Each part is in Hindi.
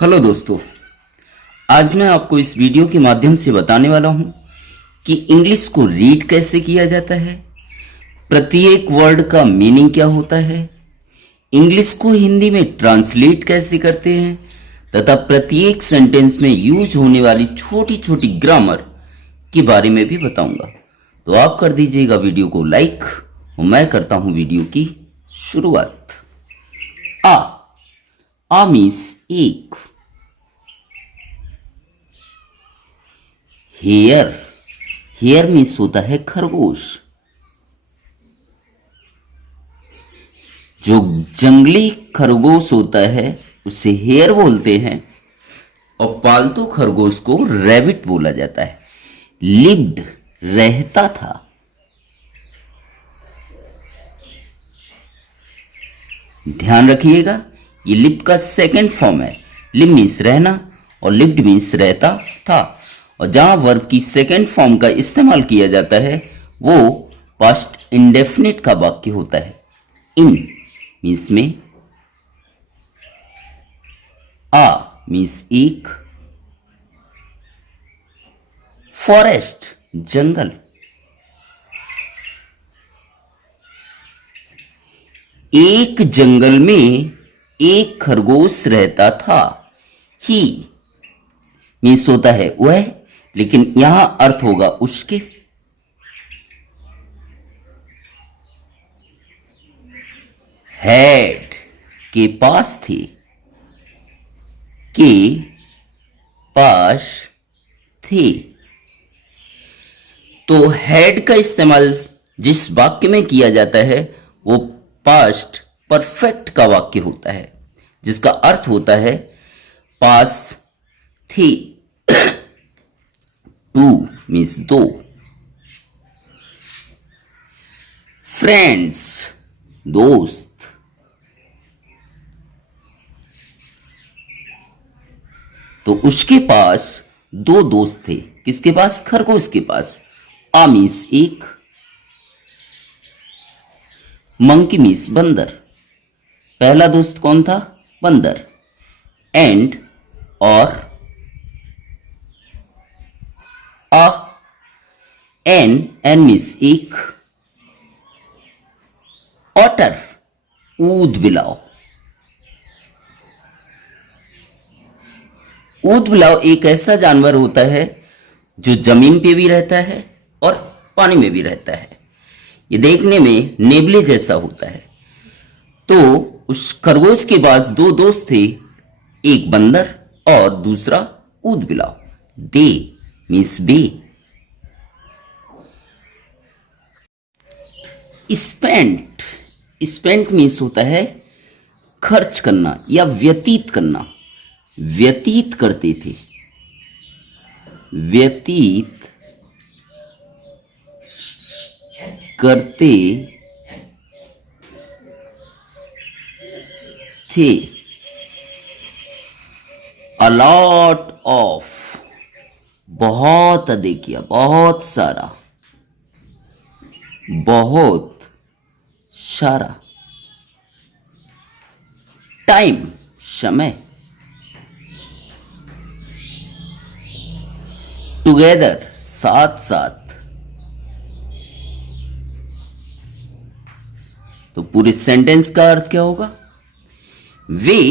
हेलो दोस्तों, आज मैं आपको इस वीडियो के माध्यम से बताने वाला हूँ कि इंग्लिश को रीड कैसे किया जाता है, प्रत्येक वर्ड का मीनिंग क्या होता है, इंग्लिश को हिंदी में ट्रांसलेट कैसे करते हैं तथा प्रत्येक सेंटेंस में यूज होने वाली छोटी छोटी ग्रामर के बारे में भी बताऊंगा। तो आप कर दीजिएगा वीडियो को लाइक और मैं करता हूँ वीडियो की शुरुआत। आ मीन्स एक। हेयर, हेयर मीन्स होता है खरगोश। जो जंगली खरगोश होता है उसे हेयर बोलते हैं और पालतू खरगोश को रैबिट बोला जाता है। लिव्ड, रहता था। ध्यान रखिएगा, ये लिव का सेकंड फॉर्म है। लिव मीन्स रहना और लिव्ड मीन्स रहता था। और जहां वर्ब की सेकंड फॉर्म का इस्तेमाल किया जाता है वो पास्ट इंडेफिनिट का वाक्य होता है। इन मीन्स में, आ मीन्स एक, फॉरेस्ट जंगल, एक जंगल में एक खरगोश रहता था। ही मीन्स होता है वह, लेकिन यहां अर्थ होगा उसके। हैड के पास थे, के पास थे। तो हैड का इस्तेमाल जिस वाक्य में किया जाता है वो पास्ट परफेक्ट का वाक्य होता है, जिसका अर्थ होता है पास थे। टू मीन्स दो। फ्रेंड्स दोस्त। तो उसके पास दो दोस्त थे। किसके पास? खरगोश के पास। आ मीन्स एक, मंकी मीन्स बंदर। पहला दोस्त कौन था? बंदर। एंड और आ, एन मीन्स एक, ऑटर ऊद बिलाव। ऊद बिलाव एक ऐसा जानवर होता है जो जमीन पे भी रहता है और पानी में भी रहता है। ये देखने में नेबले जैसा होता है। तो उस खरगोश के पास दो दोस्त थे, एक बंदर और दूसरा ऊद बिलाव। दे मीन्स बे। स्पेंट, स्पेंट मीन्स होता है खर्च करना या व्यतीत करना। व्यतीत करते थे, व्यतीत करते थे। अलॉट ऑफ, बहुत अधिक या बहुत सारा, बहुत सारा। टाइम समय। टुगेदर साथ साथ। तो पूरे सेंटेंस का अर्थ क्या होगा? वे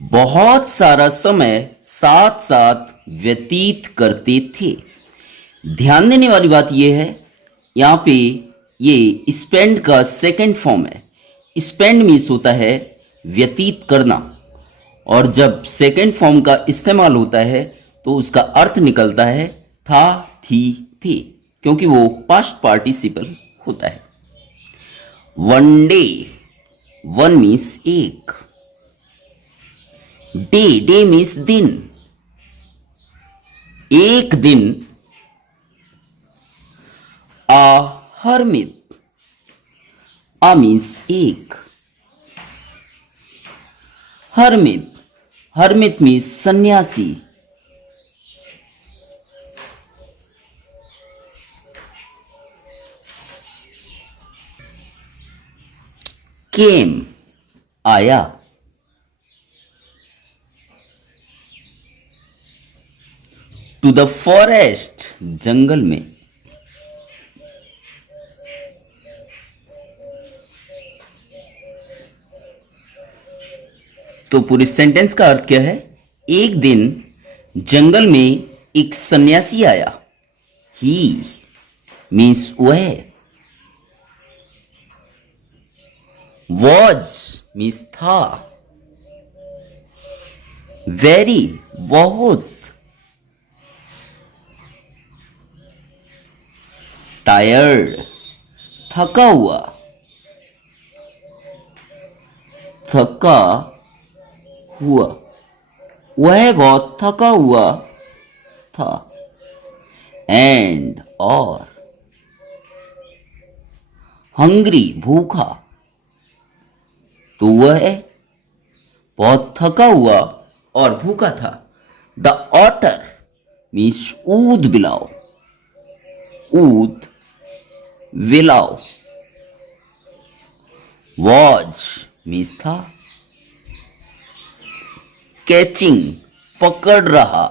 बहुत सारा समय साथ साथ व्यतीत करते थे। ध्यान देने वाली बात यह है, यहां पे ये स्पेंड का सेकंड फॉर्म है। स्पेंड मीन्स होता है व्यतीत करना, और जब सेकंड फॉर्म का इस्तेमाल होता है तो उसका अर्थ निकलता है था, थी, थे, क्योंकि वो पास्ट पार्टिसिपल होता है। वन डे, वन मीन्स एक, डे मीन्स दिन, एक दिन। आ हर्मित, आ मीन्स एक, हर्मित, हर्मित मीन्स सन्यासी। केम आया, टू द फॉरेस्ट, जंगल में। तो पूरे सेंटेंस का अर्थ क्या है? एक दिन जंगल में एक सन्यासी आया। ही मीन्स वह, वॉज मीन्स था, वेरी बहुत, टायर्ड थका हुआ, थका हुआ, वह बहुत थका हुआ था। एंड और, हंग्री भूखा, तो वह बहुत थका हुआ और भूखा था। द ऑटर मीन्स ऊद बिलाव, ऊद विलाव, वॉज मीन्स था, कैचिंग पकड़ रहा,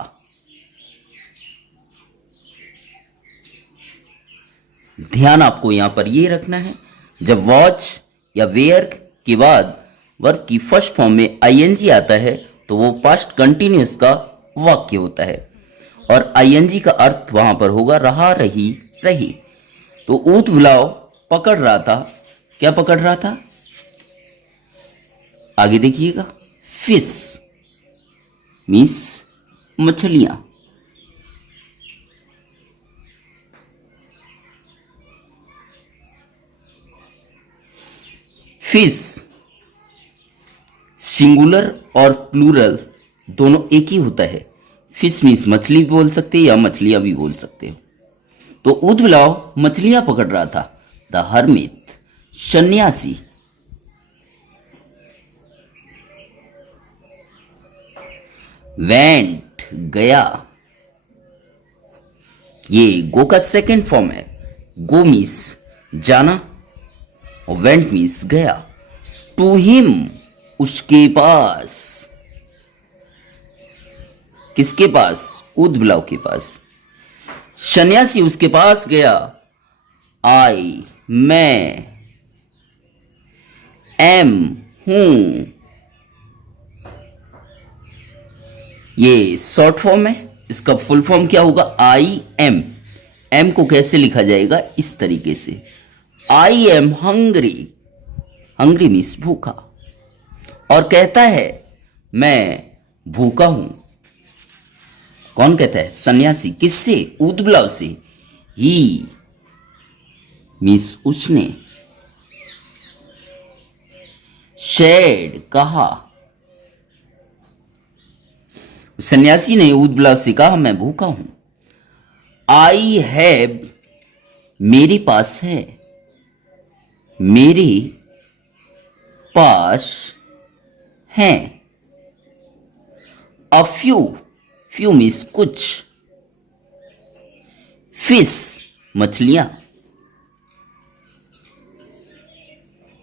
ध्यान आपको यहां पर यह रखना है, जब वॉच या वेयर के बाद वर्ब की फर्स्ट फॉर्म में आईएनजी आता है तो वो पास्ट कंटिन्यूअस का वाक्य होता है और आईएनजी का अर्थ वहां पर होगा रहा, रही, रही। तो ऊत बुलाओ पकड़ रहा था, क्या पकड़ रहा था? आगे देखिएगा, फिश मीन्स मछलियां, फिश सिंगुलर और प्लूरल दोनों एक ही होता है। फिश मीन्स मछली भी बोल सकते हैं या मछलियां भी बोल सकते हो। तो ऊद बिलाव मछलियां पकड़ रहा था। द हर्मित सन्यासी, वेंट गया, ये गो का सेकेंड फॉर्म है। गो मीन्स जाना और वेंट मीन्स गया। टू हिम उसके पास, किसके पास? ऊद बिलाव के पास। सन्यासी उसके पास गया। आई मैं, एम हूं, ये शॉर्ट फॉर्म है, इसका फुल फॉर्म क्या होगा? I am. एम को कैसे लिखा जाएगा? इस तरीके से, I am hungry, hungry means भूखा, और कहता है मैं भूखा हूं। कौन कहता है? सन्यासी। किससे? ऊद बिलाव से। ही मीन्स उसने, शेड कहा, सन्यासी ने ऊद बिलाव से कहा मैं भूखा हूं। आई हैव मेरे पास है, मेरे पास है। अ फ्यू, फ्यू मीन्स कुछ, फिश मछलियां,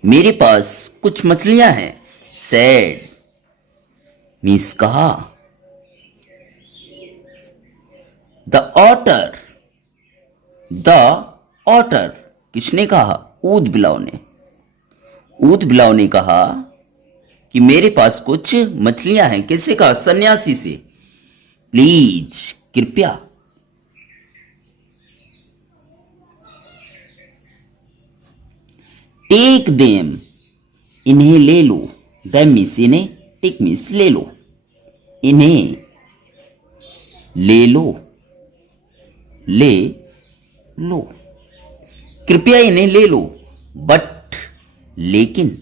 मेरे पास कुछ मछलियां हैं। सैड मीन्स कहा। द ऑटर, द ऑटर किसने कहा? ऊद बिलाव ने। ऊद बिलाव ने कहा कि मेरे पास कुछ मछलियां हैं। किससे कहा? सन्यासी से। प्लीज कृपया, टेक देम इन्हें ले लो, देम मीन्स इन्हें, टेक मीन्स ले लो, इन्हें ले लो, ले लो, कृपया इन्हें ले लो। बट लेकिन,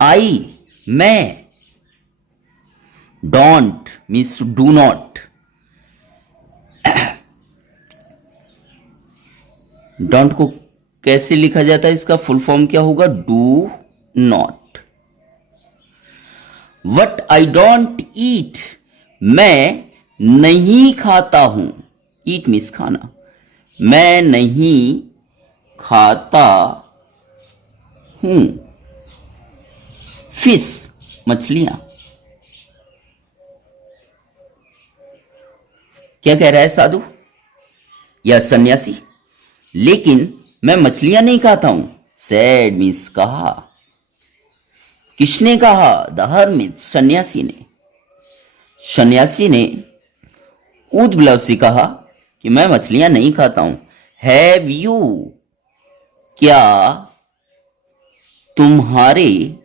आई मैं, don't means do not, don't को कैसे लिखा जाता है? इसका फुल फॉर्म क्या होगा? Do not. What I don't eat, मैं नहीं खाता हूं। ईट मीन्स खाना, मैं नहीं खाता हूं। फिश मछलियां, क्या कह रहा है साधु या सन्यासी? लेकिन मैं मछलियां नहीं खाता हूं, सैड मीन्स कहा। किसने कहा? द हर्मिट, सन्यासी ने। सन्यासी ने ऊदबिलाव से कहा कि मैं मछलियां नहीं खाता हूं। हैव यू, क्या तुम्हारे,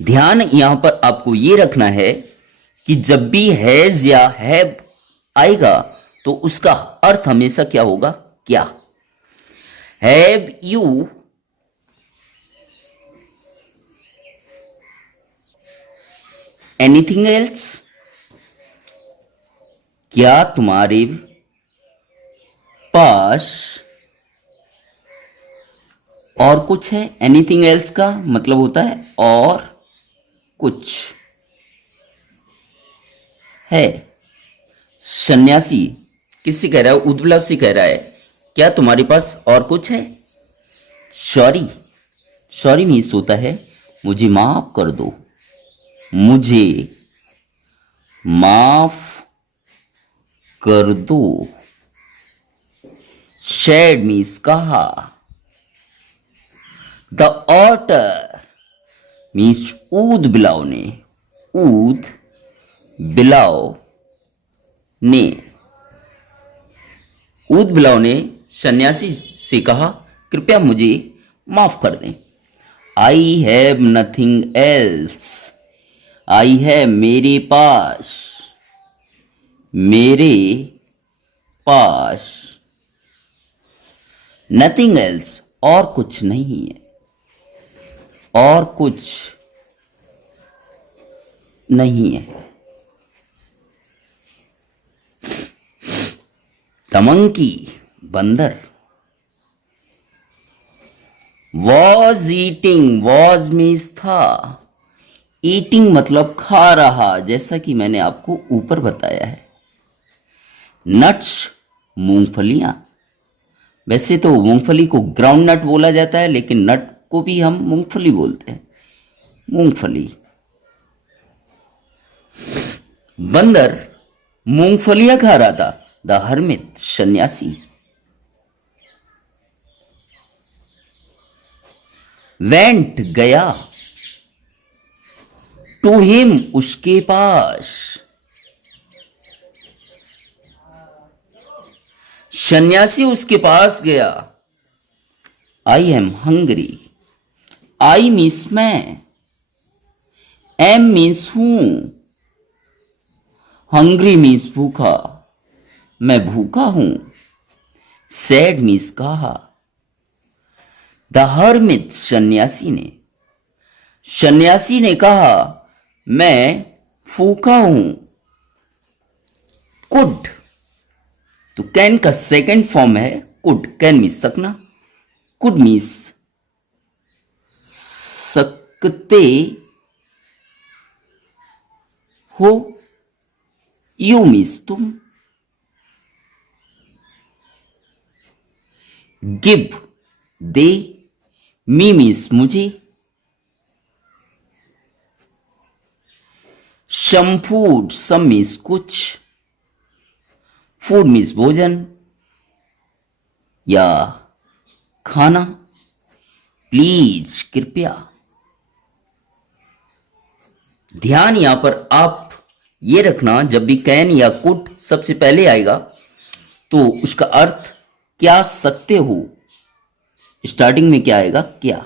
ध्यान यहां पर आपको यह रखना है कि जब भी हैज या हैव आएगा तो उसका अर्थ हमेशा क्या होगा? क्या। हैव यू एनीथिंग एल्स, क्या तुम्हारे पास और कुछ है? एनीथिंग एल्स का मतलब होता है और कुछ है। सन्यासी किससे कह रहा है? उद्बलव से कह रहा है, क्या तुम्हारे पास और कुछ है? सॉरी, सॉरी मीन्स होता है मुझे माफ कर दो, मुझे माफ कर दो। शेड मीन्स कहा। द ऑटर मीन्स ऊद बिलाव ने, ऊद बिलाव ने, ऊद बिलाव ने सन्यासी से कहा कृपया मुझे माफ कर दें। आई हैव नथिंग एल्स, आई है मेरे पास, मेरे पास नथिंग एल्स और कुछ नहीं है, और कुछ नहीं है। द मंकी, बंदर, वॉज ईटिंग, वॉज मीन्स था, ईटिंग मतलब खा रहा, जैसा कि मैंने आपको ऊपर बताया है। नट्स, मूंगफलियां, वैसे तो मूंगफली को ग्राउंड नट बोला जाता है, लेकिन नट को भी हम मूंगफली बोलते हैं, मूंगफली। बंदर मूंगफलियां खा रहा था। द हर्मिट, सन्यासी। वेंट, गया। टू हिम, उसके पास। सन्यासी उसके पास गया। I am hungry, I means मैं, एम मीन्स हूं, हंग्री मीन्स भूखा, मैं भूखा हूं। सैड मीन्स कहा। द हर्मिट, सन्यासी ने, सन्यासी ने कहा मैं भूखा हूं। कुड, तो कैन का सेकंड फॉर्म है कुड। कैन मीन्स सकना, कुड मीन्स सकते हो, यू मीन्स तुम। गिव, दे, मी मीन्स मुझे। सम फूड, सम मीन्स कुछ, फूड मीन्स भोजन या खाना। प्लीज, कृपया। ध्यान यहां पर आप ये रखना, जब भी कैन या कुड सबसे पहले आएगा तो उसका अर्थ क्या सकते हो। स्टार्टिंग में क्या आएगा? क्या।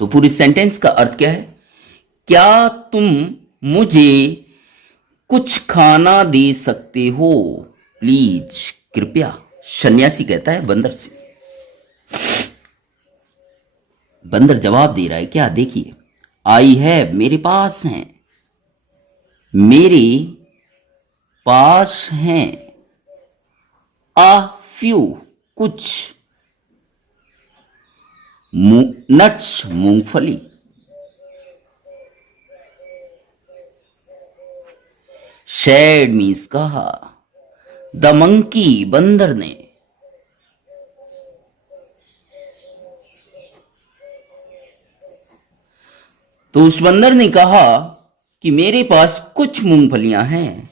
तो पूरी सेंटेंस का अर्थ क्या है? क्या तुम मुझे कुछ खाना दे सकते हो? प्लीज, कृपया, सन्यासी कहता है बंदर से। बंदर जवाब दे रहा है क्या? देखिए, आई है मेरे पास हैं, मेरे पास हैं। आ फ्यू, कुछ। नट्स, मूंगफली। शेड मीन्स कहा। द मंकी, बंदर ने। तो उस बंदर ने कहा कि मेरे पास कुछ मूंगफलियां हैं।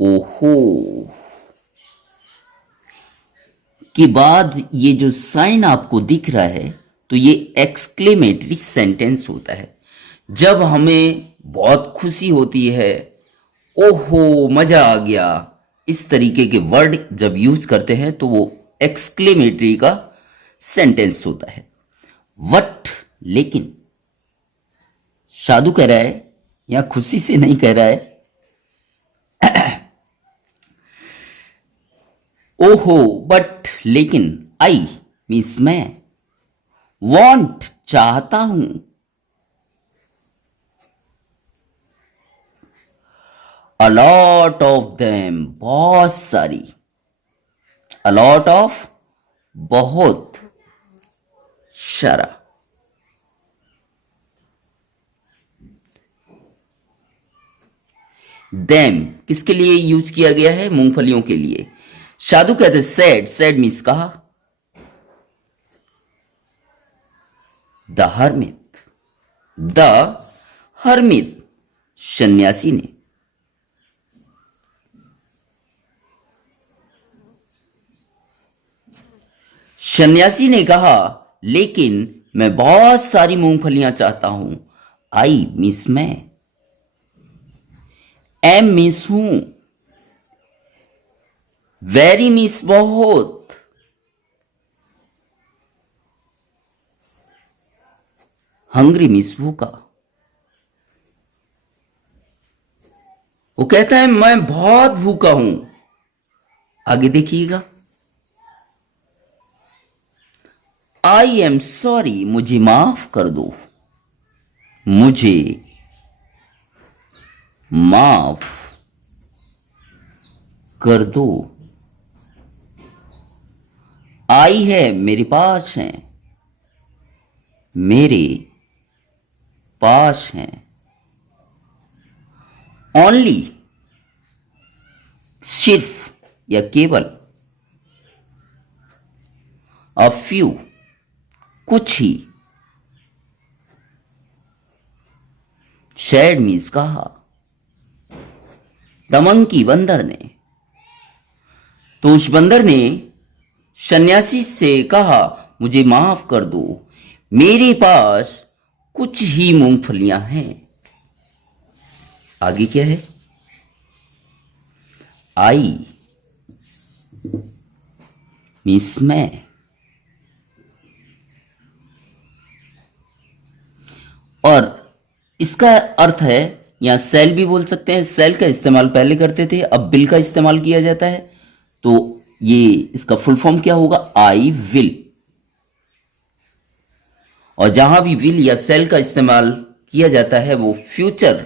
ओहो के बाद ये जो साइन आपको दिख रहा है, तो ये एक्सक्लेमेटरी सेंटेंस होता है। जब हमें बहुत खुशी होती है, ओहो मजा आ गया, इस तरीके के वर्ड जब यूज करते हैं तो वो एक्सक्लेमेटरी का सेंटेंस होता है। वट लेकिन साधु कह रहा है, या खुशी से नहीं कह रहा है। ओहो बट लेकिन, आई मीन्स मैं, वॉन्ट चाहता हूं, a lot of them बहुत सारी, a lot of बहुत सारा। them किसके लिए यूज किया गया है? मूंगफलियों के लिए। साधु कहते हैं सैड, सैड मीन्स कहा। द हर्मित, द हर्मित सन्यासी ने। सन्यासी ने कहा लेकिन मैं बहुत सारी मूंगफलियां चाहता हूं। आई मीन्स मैं, एम मीन्स हूं, वेरी मीन्स बहुत, हंग्री मीन्स भूखा। वो कहता है मैं बहुत भूखा हूं। आगे देखिएगा, आई एम सॉरी, मुझे माफ कर दो, मुझे माफ कर दो। आई है मेरे पास है, मेरे पास है। ओनली सिर्फ या केवल, अ फ्यू कुछ ही, शेड मीन्स कहा। द मंकी बंदर ने, तो उस बंदर ने सन्यासी से कहा मुझे माफ कर दो, मेरे पास कुछ ही मूंगफलियां हैं। आगे क्या है? आई मीन्स मैं, और इसका अर्थ है, यहां सेल भी बोल सकते हैं। सेल का इस्तेमाल पहले करते थे, अब विल का इस्तेमाल किया जाता है। तो ये इसका फुल फॉर्म क्या होगा? I will. और जहां भी विल या सेल का इस्तेमाल किया जाता है वो फ्यूचर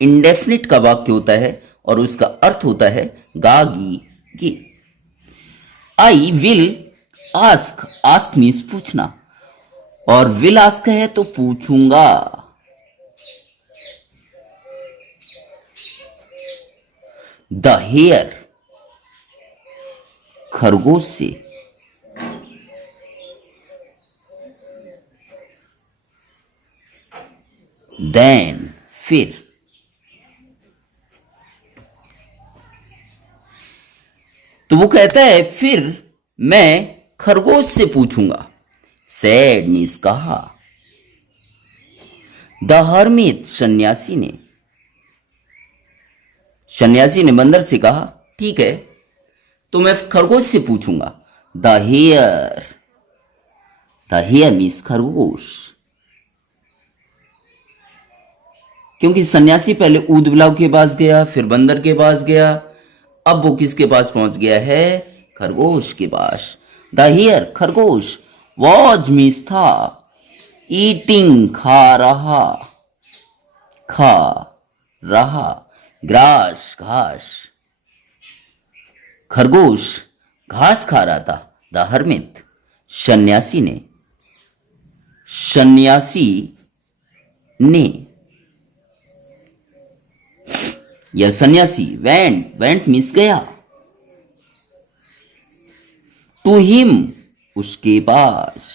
इंडेफिनिट का वाक्य होता है और उसका अर्थ होता है गागी गी। I will ask, ask means पूछना, और विल आस्क है तो पूछूंगा। द हेयर खरगोश से, देन फिर, तो वो कहता है फिर मैं खरगोश से पूछूंगा। सैड मीन्स कहा। द हर्मित सन्यासी ने, सन्यासी ने बंदर से कहा ठीक है तो मैं खरगोश से पूछूंगा। The hare, the hare means खरगोश, क्योंकि सन्यासी पहले ऊदबिलाव के पास गया, फिर बंदर के पास गया, अब वो किसके पास पहुंच गया है? खरगोश के पास। द हेयर खरगोश, वॉज मीन्स था, ईटिंग खा रहा, खा रहा, ग्रास घास, खरगोश घास खा रहा था। द हर्मित सन्यासी ने, सन्यासी ने, या सन्यासी वेंट, वेंट मीन्स गया, टू हिम उसके पास।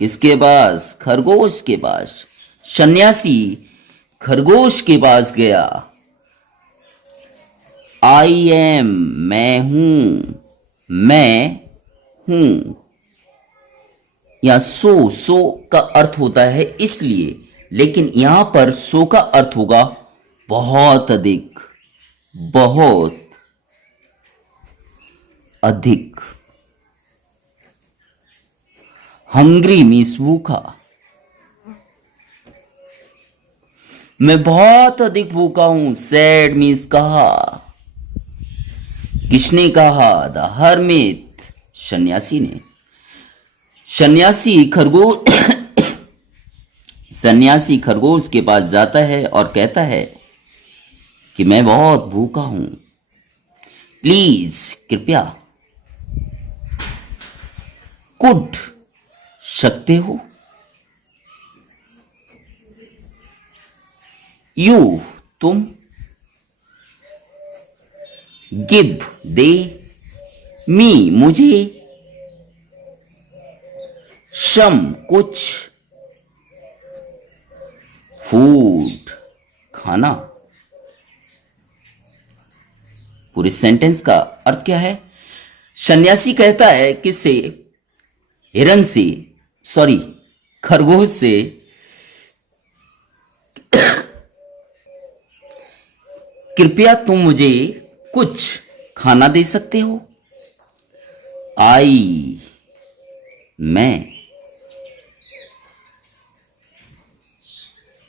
किसके पास? खरगोश के पास। सन्यासी खरगोश के पास गया। आई एम, मैं हूं, मैं हूं। या सो का अर्थ होता है इसलिए, लेकिन यहां पर सो का अर्थ होगा बहुत अधिक, बहुत अधिक। हंग्री मीन्स भूखा। मैं बहुत अधिक भूखा हूं। सैड मीन्स कहा। किसने कहा? द हर्मिट, सन्यासी ने। सन्यासी खरगोश सन्यासी खरगोश के पास जाता है और कहता है कि मैं बहुत भूखा हूं, प्लीज, कृपया। कुड, सकते हो। यू, तुम। गिव, दे। मी, मुझे। सम, कुछ। फूड, खाना। पूरे सेंटेंस का अर्थ क्या है? सन्यासी कहता है किससे? हिरन से, सॉरी, खरगोश से, कृपया तुम मुझे कुछ खाना दे सकते हो। आई, मैं।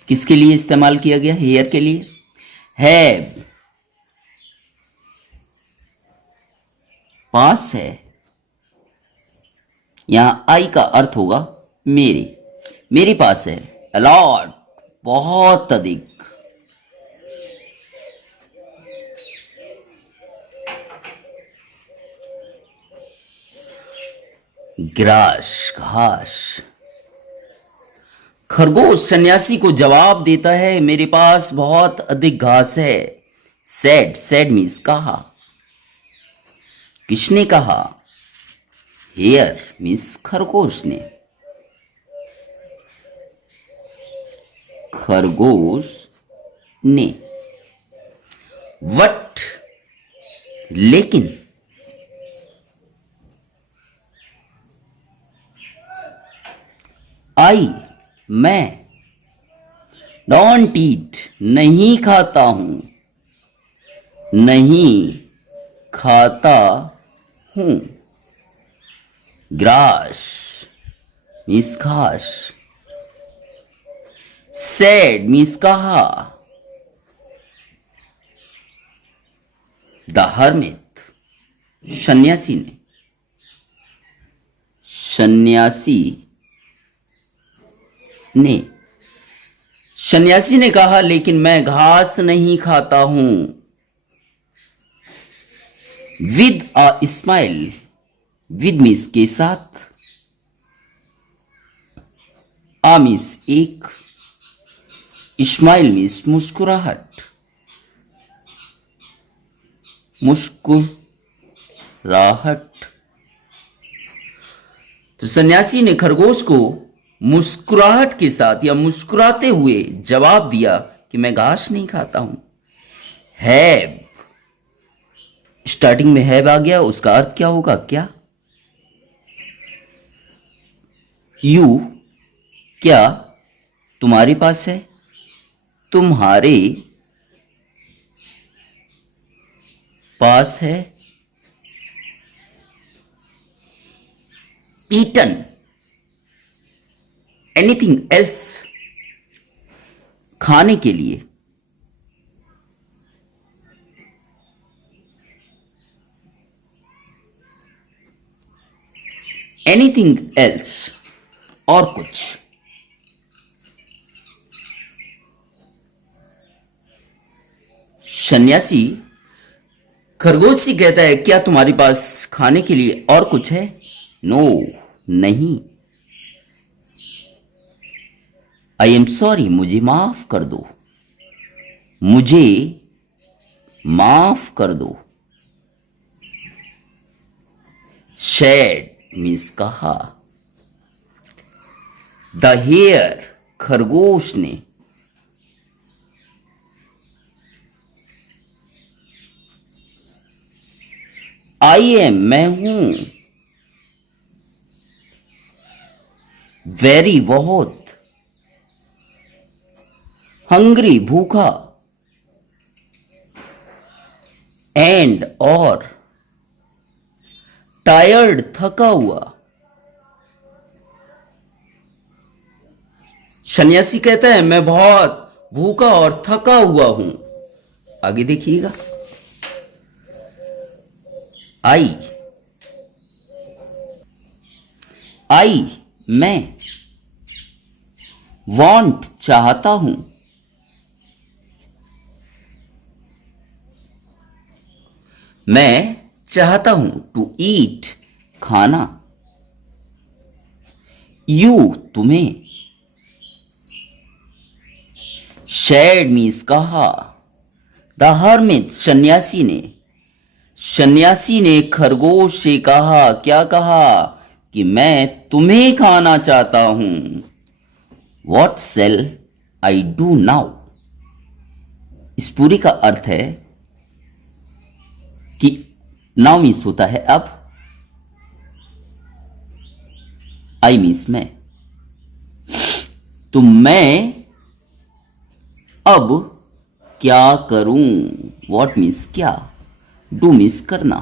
किसके लिए इस्तेमाल किया गया? हेयर के लिए। हैव, पास है। यहां आई का अर्थ होगा मेरे, मेरे पास है। अलॉट, बहुत अधिक। ग्रास, घास। खरगोश सन्यासी को जवाब देता है, मेरे पास बहुत अधिक घास है। सैड, सैड मीन्स कहा। किसने कहा? हेयर मीन्स खरगोश ने। खरगोश ने। वट, लेकिन। आई, मैं। डोंट ईट, नहीं खाता हूं, नहीं खाता हूं। ग्रास मीन्स घास। सैड मीन्स कहा। द हर्मिट, सन्यासी ने। सन्यासी ने। सन्यासी ने कहा, लेकिन मैं घास नहीं खाता हूं। With a smile, with means के साथ। आ मीन्स एक। स्माइल मीन्स मुस्कुराहट, मुस्कुराहट। तो सन्यासी ने खरगोश को मुस्कुराहट के साथ या मुस्कुराते हुए जवाब दिया कि मैं घास नहीं खाता हूं। हैव, स्टार्टिंग में हैव आ गया, उसका अर्थ क्या होगा? क्या। यू, क्या तुम्हारे पास है? तुम्हारे पास है। ईटन, एनीथिंग एल्स, खाने के लिए। एनीथिंग एल्स, और कुछ। सन्यासी खरगोश से कहता है, क्या तुम्हारे पास खाने के लिए और कुछ है? नो, नहीं। आई एम सॉरी, मुझे माफ कर दो, मुझे माफ कर दो। शेड मीन्स कहा। द हेयर, खरगोश ने। आई एम मैं हूं, वेरी बहुत, हंग्री भूखा, एंड और, टायर्ड थका हुआ। सन्यासी कहता है मैं बहुत भूखा और थका हुआ हूं। आगे देखिएगा, आई आई मैं, वांट चाहता हूं, मैं चाहता हूं, टू ईट खाना, यू तुम्हें, शेड मीन्स कहा, द हर्मिट सन्यासी ने खरगोश से कहा, क्या कहा, कि मैं तुम्हें खाना चाहता हूं। What shall I do now, इस पूरी का अर्थ है कि नाउ मीन्स होता है अब, आई मीन्स मैं, तो मैं अब क्या करूं। वॉट मीन्स क्या, डू मीन्स करना,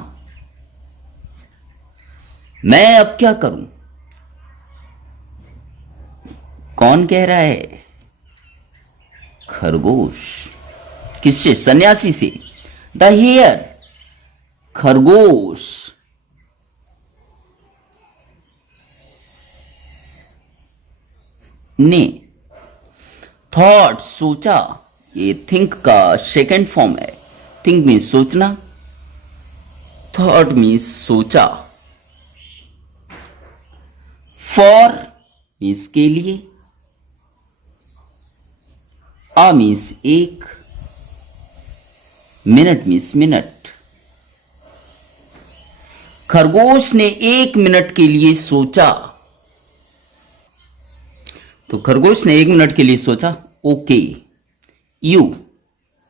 मैं अब क्या करूं। कौन कह रहा है, खरगोश। किससे, सन्यासी से। द हेयर खरगोश ने, थॉट सोचा, ये थिंक का सेकेंड फॉर्म है। थिंक मीन्स सोचना, थॉट मीन्स सोचा, फॉर मीन्स के लिए, आ मीन्स एक, मिनट मीन्स मिनट। खरगोश ने 1 मिनट के लिए सोचा, तो खरगोश ने 1 मिनट के लिए सोचा। ओके, यू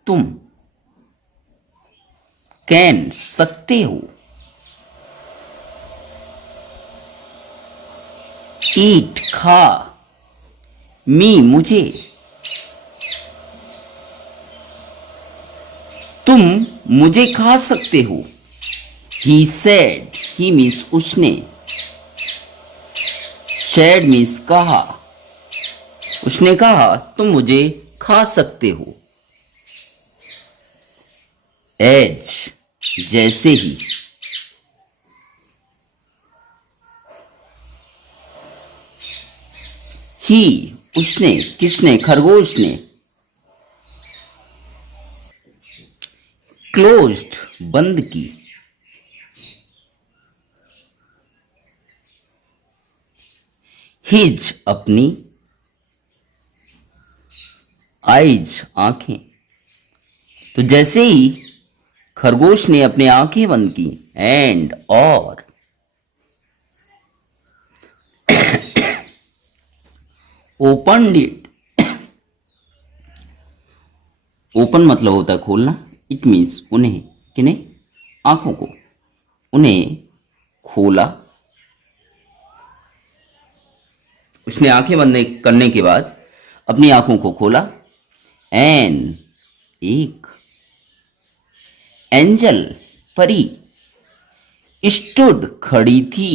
तुम, कैन सकते हो, ईट खा, मी मुझे, तुम मुझे खा सकते हो। ही सेड, ही मीन्स उसने, सेड मीन्स कहा, उसने कहा तुम मुझे खा सकते हो। एज जैसे ही, ही उसने, किसने, खरगोश ने, क्लोज्ड बंद की, हिज अपनी, आइज आंखें। तो जैसे ही खरगोश ने अपनी आंखें बंद की, एंड और, ओपन इट, ओपन मतलब होता है खोलना, इट मीन्स उन्हें, किन्हें, आंखों को, उन्हें खोला। उसने आंखें बंद करने के बाद अपनी आंखों को खोला। एन एक, एंजल परी, स्टूड खड़ी थी,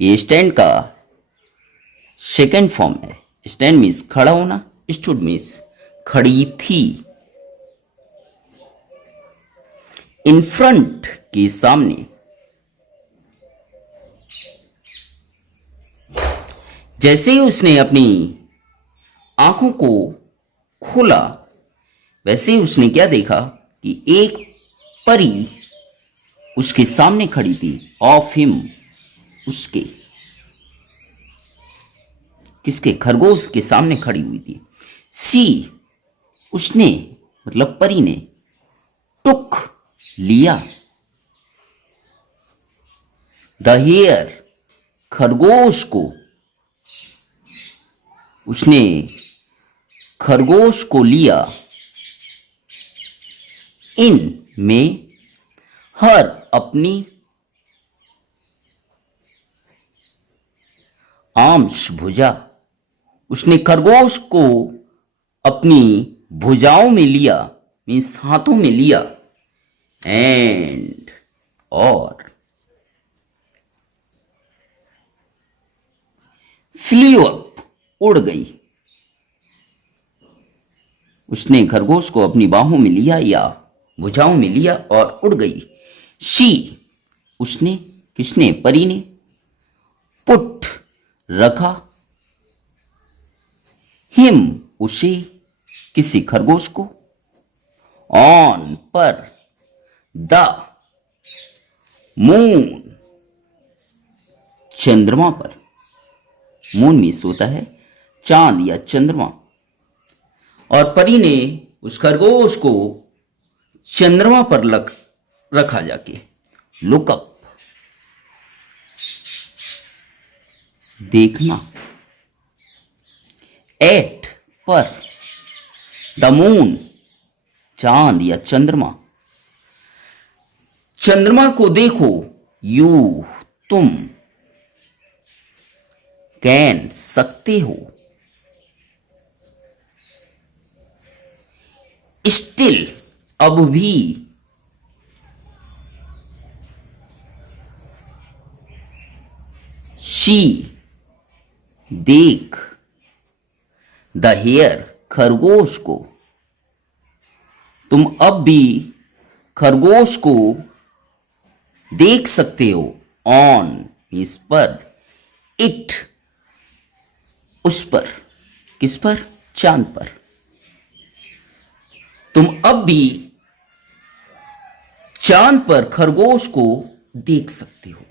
ये स्टैंड का सेकेंड फॉर्म है। स्टैंड मीन्स खड़ा होना, स्टूड मीन्स खड़ी थी। इन फ्रंट के सामने, जैसे ही उसने अपनी आंखों को खोला, वैसे ही उसने क्या देखा कि एक परी उसके सामने खड़ी थी। ऑफ हिम, उसके, किसके, खरगोश के सामने खड़ी हुई थी। सी उसने, मतलब परी ने, टुक लिया, द हेयर खरगोश को, उसने खरगोश को लिया। इन में, हर अपनी आंश भुजा, उसने खरगोश को अपनी भुजाओं में लिया, मीन्स हाथों में लिया। एंड और फ्लू अप, उड़ गई। उसने खरगोश को अपनी बाहों में लिया या भुजाओं में लिया और उड़ गई। शी, उसने, किसने, परी ने, पुट, रखा, हिम, उसे, किसी खरगोश को, ऑन, पर, द मून, चंद्रमा पर। मून मीन्स होता है चांद या चंद्रमा। और परी ने उस खरगोश को चंद्रमा पर रखा जाके। लुकअप, देखना। एट, पर, द मून, चांद या चंद्रमा। चंद्रमा को देखो, यू, तुम, कैन, सकते हो, स्टिल, अब भी, शी, देख, द हेयर, खरगोश को, तुम अब भी खरगोश को देख सकते हो। ऑन मीन्स पर, इट, उस पर, किस पर, चांद पर। तुम अब भी चांद पर खरगोश को देख सकते हो।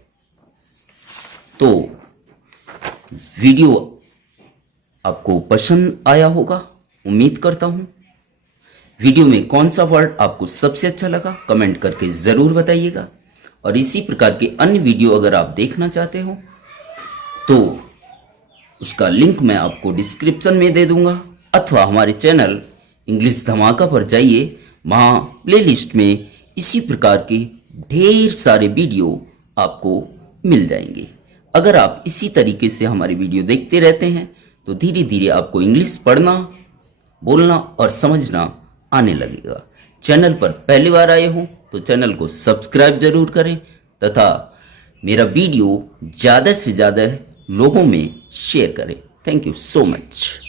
तो वीडियो आपको पसंद आया होगा, उम्मीद करता हूं। वीडियो में कौन सा वर्ड आपको सबसे अच्छा लगा कमेंट करके ज़रूर बताइएगा। और इसी प्रकार के अन्य वीडियो अगर आप देखना चाहते हो तो उसका लिंक मैं आपको डिस्क्रिप्शन में दे दूंगा, अथवा हमारे चैनल इंग्लिश धमाका पर जाइए, वहाँ प्लेलिस्ट में इसी प्रकार के ढेर सारे वीडियो आपको मिल जाएंगे। अगर आप इसी तरीके से हमारे वीडियो देखते रहते हैं तो धीरे धीरे आपको इंग्लिश पढ़ना, बोलना और समझना आने लगेगा। चैनल पर पहली बार आए हो तो चैनल को सब्सक्राइब जरूर करें तथा मेरा वीडियो ज़्यादा से ज़्यादा लोगों में शेयर करें। Thank you so much.